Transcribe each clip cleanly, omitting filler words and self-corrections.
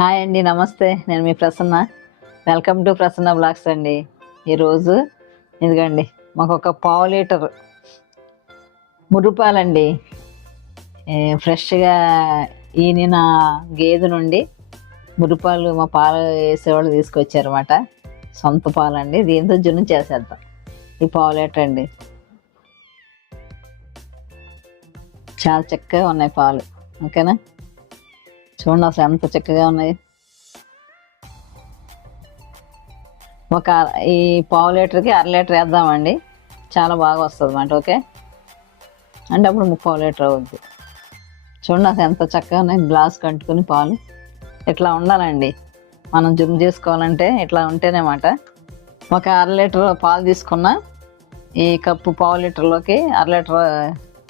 Hi అండి, నమస్తే. నేను మీ Prasanna. Welcome to Prasanna blogs అండి. ఈరోజు ఇదిగండి మాకు ఒక పావు లీటర్ మురుపాలండి, ఫ్రెష్గా ఈనిన గేదె నుండి మురుపాలు మా పాలు వేసేవాళ్ళు తీసుకొచ్చారన్నమాట. సొంత పాలండి. దీంతో జున్ను చేసేద్దాం. ఈ పావు లీటర్ అండి. చాలా చక్కగా ఉన్నాయి పాలు. ఓకేనా, చూడండి అసలు ఎంత చక్కగా ఉన్నాయి. ఈ పావు లీటర్కి 1/2 లీటర్ వేద్దామండి. చాలా బాగా వస్తుంది అన్నమాట. ఓకే, అంటే అప్పుడు 3/4 లీటర్ అవుద్ది. చూడండి అసలు ఎంత చక్కగా ఉన్నాయి. గ్లాస్ కంటుకుని పాలు ఇట్లా ఉండాలండి. మనం జుమ్ చేసుకోవాలంటే ఇట్లా ఉంటేనేమాట. ఒక 1/2 లీటర్ పాలు తీసుకున్న ఈ కప్పు పావు లీటర్లోకి 1/2 లీటర్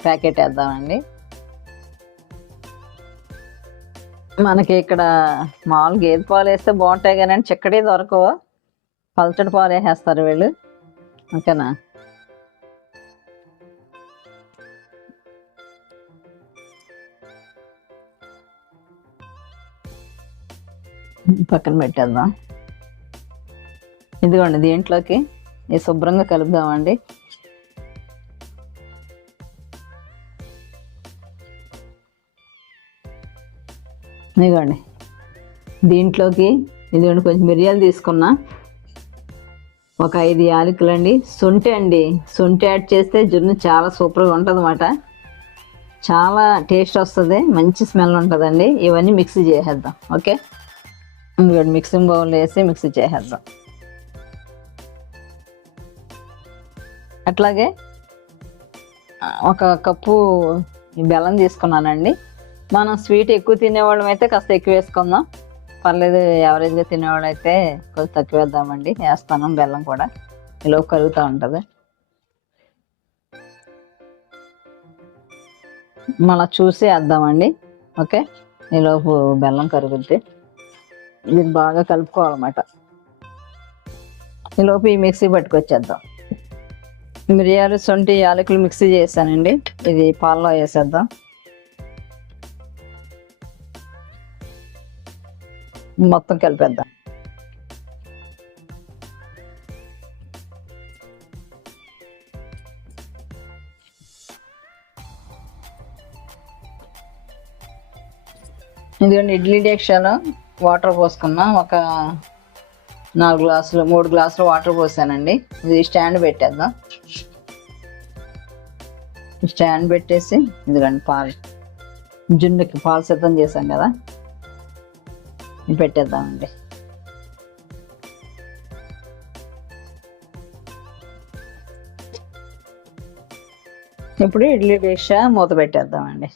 ప్యాకెట్ వేద్దామండి. మనకి ఇక్కడ మామూలు గేదె పాలు వేస్తే బాగుంటాయి, కానీ చిక్కడే దొరకవు. పల్చడి పాలు వేసేస్తారు వీళ్ళు. ఓకేనా, పక్కన పెట్టేద్దాం. ఇదిగోండి, దీంట్లోకి ఇది శుభ్రంగా కలుపుదామండి. ఇదిగోండి, దీంట్లోకి ఇదిగోండి కొంచెం మిరియాలు తీసుకున్నా, ఒక 5 యాలకులు అండి, శొంఠి అండి. శొంఠి యాడ్ చేస్తే జున్ను చాలా సూపర్గా ఉంటుంది అన్నమాట. చాలా టేస్ట్ వస్తుంది, మంచి స్మెల్ ఉంటుందండి. ఇవన్నీ మిక్సీ చేసేద్దాం. ఓకే, ఇదిగోండి మిక్సింగ్ బౌల్ వేసి మిక్సీ చేసేద్దాం. అట్లాగే ఒక కప్పు బెల్లం తీసుకున్నానండి. మనం స్వీట్ ఎక్కువ తినేవాళ్ళం అయితే కాస్త ఎక్కువ వేసుకుందాం, పర్లేదు. యావరేజ్గా తినేవాళ్ళు అయితే కొంచెం తక్కువ వేద్దామండి. వేస్తాను బెల్లం కూడా, ఈలోపు కరుగుతూ ఉంటుంది. మళ్ళీ చూసి వేద్దామండి. ఓకే, ఈలోపు బెల్లం కరుగుద్ది. ఇది బాగా కలుపుకోవాలన్నమాట. ఈలోపు ఈ మిక్సీ పట్టుకొచ్చేద్దాం. మిరియాలు, శొంఠి, యాలకులు మిక్సీ చేశానండి. ఇది పాలలో వేసేద్దాం. మొత్తం కలిపేద్దాం. ఇదిగోండి, ఇడ్లీ డేక్షాలో వాటర్ పోసుకున్నా. ఒక 4 గ్లాసులు 3 గ్లాసులు వాటర్ పోసానండి. ఇది స్టాండ్ పెట్టేద్దాం. స్టాండ్ పెట్టేసి ఇదిగోండి పాలు, జున్నుకి పాలు సిద్ధం చేసాం కదా, పెట్టేద్దామండి. ఇప్పుడు ఇడ్లీ డేక్ష మూత పెట్టేద్దామండి.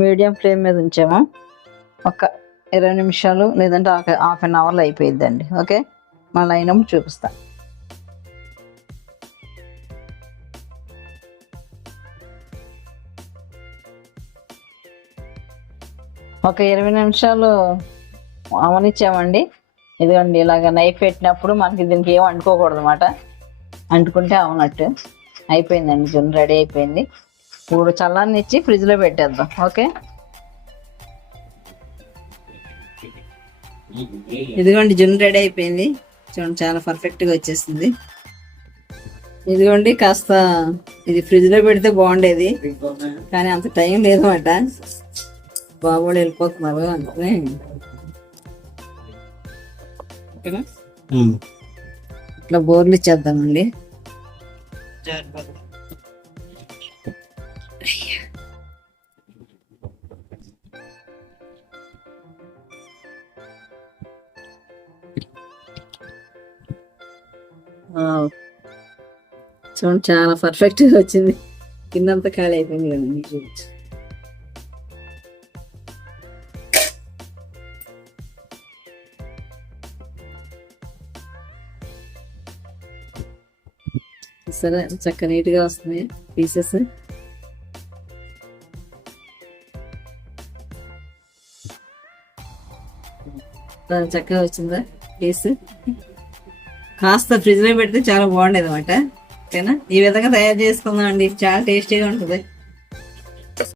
మీడియం ఫ్లేమ్ మీద ఉంచాము. ఒక 20 నిమిషాలు లేదంటే హాఫ్ అన్ అవర్లో అయిపోయిద్దండి. ఓకే, మళ్ళీ అయినప్పుడు చూపిస్తా. ఒక 20 నిమిషాలు అవనిచ్చామండి. ఇదిగోండి, ఇలాగ నైఫ్ పెట్టినప్పుడు మనకి దీనికి ఏం అంటుకోకూడదు అన్నమాట. అంటుకుంటే అవనట్టు. అయిపోయిందండి, జున్ను రెడీ అయిపోయింది. ఇప్పుడు చల్లారనిచ్చి ఫ్రిడ్జ్లో పెట్టేద్దాం. ఓకే, ఇదిగోండి జున్ను రెడీ అయిపోయింది. చూడండి, చాలా పర్ఫెక్ట్గా వచ్చేసింది. ఇదిగోండి, కాస్త ఇది ఫ్రిడ్జ్లో పెడితే బాగుండేది, కానీ అంత టైం లేదన్నమాట. బాబు వెళ్ళిపోతున్నారు అందుకనే ఇట్లా బోర్లు ఇచ్చేద్దామండి. చూడండి, చాలా పర్ఫెక్ట్గా వచ్చింది. కిందంతా ఖాళీ అయిపోయింది కదండి. సరే, చక్క నీట్గా వస్తున్నాయి పీసెస్. చక్కగా వచ్చిందా పీస్? కాస్త ఫ్రిడ్జ్లో పెడితే చాలా బాగుండేది అన్నమాట. ఓకేనా, ఈ విధంగా తయారు చేసుకుందాం అండి. చాలా టేస్టీగా ఉంటుంది.